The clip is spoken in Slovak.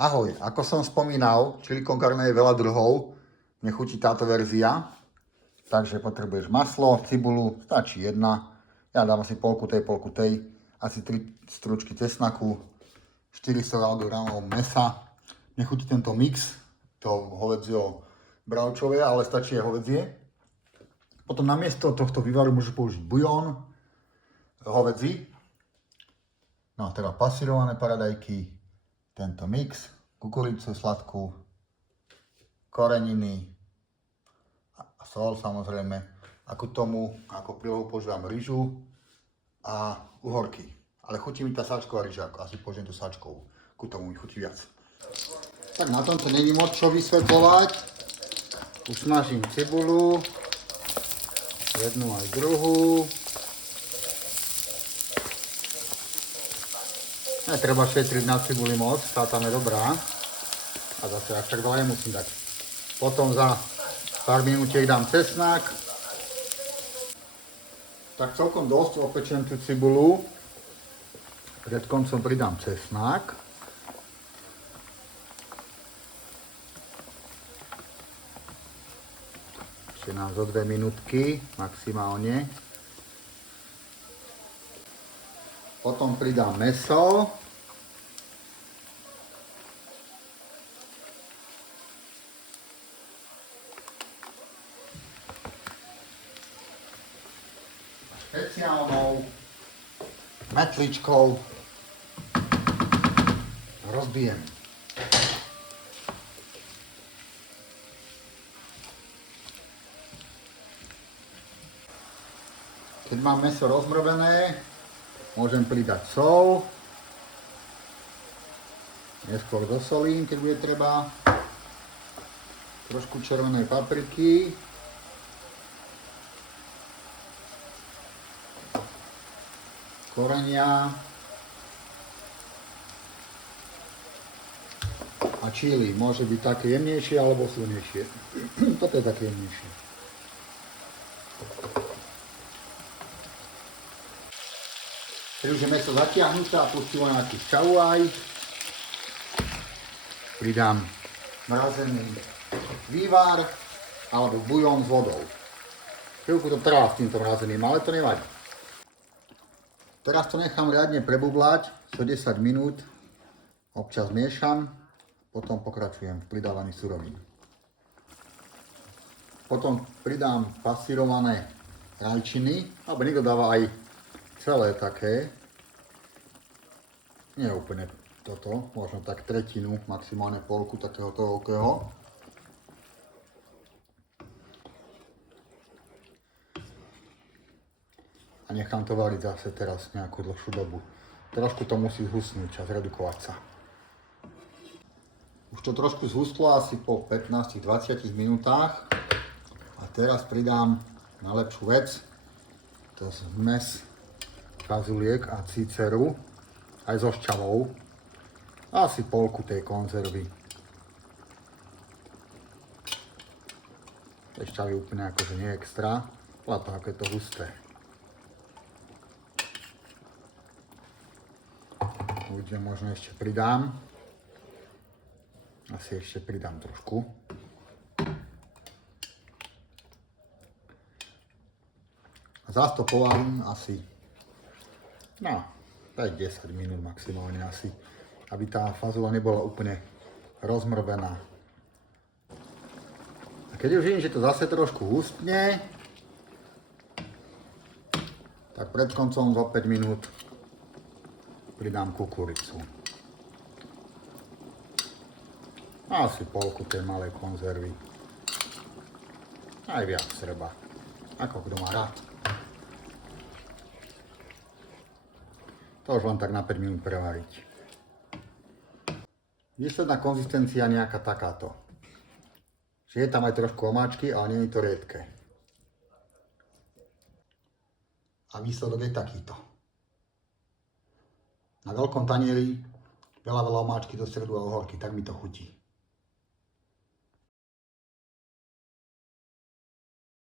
Ahoj, ako som spomínal, chili con carne je veľa druhov, mne chutí táto verzia, takže potrebuješ maslo, cibulu, stačí jedna, ja dám asi polku tej, asi 3 stručky cesnaku, 400 g mesa, mne chutí tento mix, to hovedzieho bravčové, ale stačí aj hovedzie. Potom namiesto tohto vývaru môžeš použiť bujón, hovedzí, no a teda pasírované paradajky, tento mix, kukuricu sladkú, koreniny a sol samozrejme. A k tomu, ako prílohu používam rýžu a uhorky. Ale chutí mi tá sáčková rýža, asi použijem tú sáčkovú. Ku tomu mi chutí viac. Tak na tomto není moc čo vysvetľovať. Usmažím cibulu, jednu aj druhú. Netreba šetriť na cibuli moc, tá tam je dobrá. A zase až tak veľa nemusím dať. Potom za pár minútiek dám cesnák. Tak celkom dosť opečiem tú cibulu. Pred koncom pridám cesnák. Ešte nám zo 2 minútky maximálne. Potom pridám mäso. Špeciálnou metličkou rozbijem. Keď mám mäso rozmrvené, môžem pridať sol. Neskôr dosolím, keď bude treba. Trošku červenej papriky. Korenia. A čili môže byť také jemnejšie alebo silnejšie. Toto je také jemnejšie. Keď už je mäso zatiahnuté a pustilo nejaký šťavuaj, pridám mrazený vývar alebo bujón s vodou. Chvíľku to trvá s týmto mrazeným, ale to nevadí. Teraz to nechám riadne prebublať 110 minút, občas miešam, potom pokračujem v pridávaní surovín. Potom pridám pasírované rajčiny, alebo niekto dáva aj celé také, nie úplne toto, možno tak tretinu, maximálne polku takéhoto veľkého. A nechám to variť zase teraz nejakú dlhšiu dobu. Trošku to musí zhusnúť a zredukovať sa. Už to trošku zhustlo asi po 15-20 minútach. A teraz pridám najlepšiu vec, to je zmes fazuliek a ciceru, aj so šťavou. Asi polku tej konzervy. Tej šťavy úplne akože nie extra, ale to ako je to husté. Uvidím, možno ešte pridám. Asi ešte pridám trošku. A zás to povarím asi 5-10 minút maximálne asi, aby tá fazula nebola úplne rozmrvená. A keď už vidím, že to zase trošku hustne, tak pred koncom za 5 minút pridám kukuricu. Asi polku tej malej konzervy. Aj viac treba, ako kto má rád. To už len tak na 5 minút prevariť. Výsledná konzistencia nejaká takáto. Že je tam aj trošku omáčky, ale nie je to riedke. A výsledok je takýto. Na veľkom tanieri veľa omáčky do stredu a uhorky, tak mi to chutí.